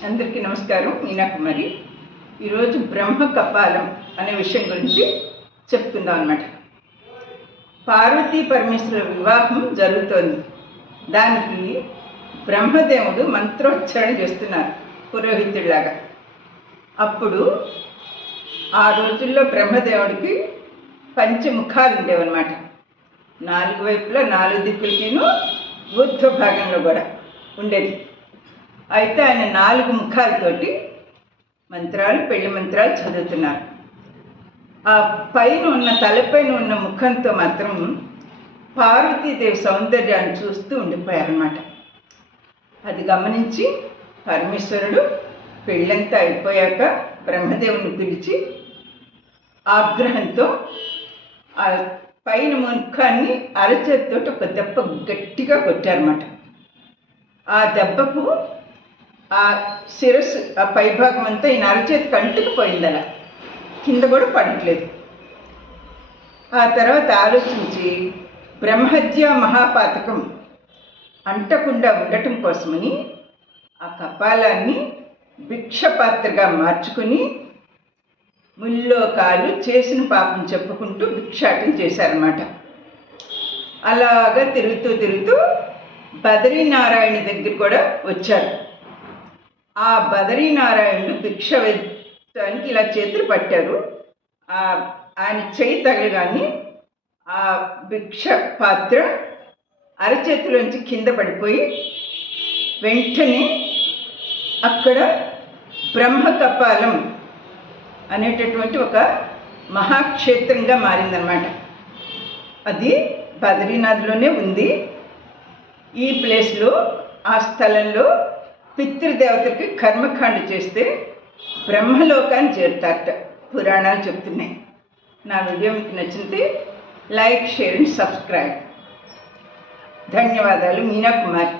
అందరికీ నమస్కారం. మీనాకుమారి. ఈరోజు బ్రహ్మ కపాలం అనే విషయం గురించి చెప్తుందాం అన్నమాట. పార్వతీ పరమేశ్వరుల వివాహం జరుగుతోంది. దానికి బ్రహ్మదేవుడు మంత్రోచ్చారణ చేస్తున్నారు పురోహితుడిలాగా. అప్పుడు ఆ రోజుల్లో బ్రహ్మదేవుడికి పంచముఖాలు ఉండేవన్నమాట. 4 వైపులా 4 దిక్కులకిను ఊర్ధ్వ భాగంలో కూడా ఉండేది. అయితే ఆయన 4 ముఖాలతోటి మంత్రాలు, పెళ్లి మంత్రాలు చదువుతున్నారు. ఆ పైన ఉన్న తలపైన ఉన్న ముఖంతో మాత్రం పార్వతీదేవి సౌందర్యాన్ని చూస్తూ ఉండిపోయారన్నమాట. అది గమనించి పరమేశ్వరుడు పెళ్ళంతా అయిపోయాక బ్రహ్మదేవుని పిలిచి ఆగ్రహంతో ఆ పైన ముఖాన్ని అరచేతితో ఒక దెబ్బ గట్టిగా కొట్టారన్నమాట. ఆ దెబ్బకు ఆ శిరస్సు, ఆ పైభాగం అంతా ఈయన అరచేతికి అంటుకుపోయింది. అలా కింద కూడా పడట్లేదు. ఆ తర్వాత ఆలోచించి బ్రహ్మహత్య మహాపాతకం అంటకుండా ఉండటం కోసమని ఆ కపాలాన్ని భిక్షపాత్రగా మార్చుకుని ముల్లోకాలు చేసిన పాపం చెప్పుకుంటూ భిక్షాటం చేశారన్నమాట. అలాగా తిరుగుతూ బదరీనారాయణ దగ్గర కూడా వచ్చారు. ఆ బదరీనారాయణుడు భిక్ష వేయడానికి ఇలా చేతులు పట్టారు. ఆయన చేయి తగలగానే ఆ భిక్ష పాత్ర అరచేతిలోంచి కింద పడిపోయి వెంటనే అక్కడ బ్రహ్మ కపాలం అనేటటువంటి ఒక మహాక్షేత్రంగా మారిందనమాట. అది బద్రీనాథ్లోనే ఉంది. ఈ ప్లేస్లో, ఆ స్థలంలో పితృదేవతలకి కర్మకాండ చేస్తే బ్రహ్మలోకాన్ని చేరుతారట పురాణాలు చెప్తున్నాయి. నా వీడియో మీకు నచ్చితే లైక్, షేర్ అండ్ సబ్స్క్రైబ్. ధన్యవాదాలు. మీనాకుమారి.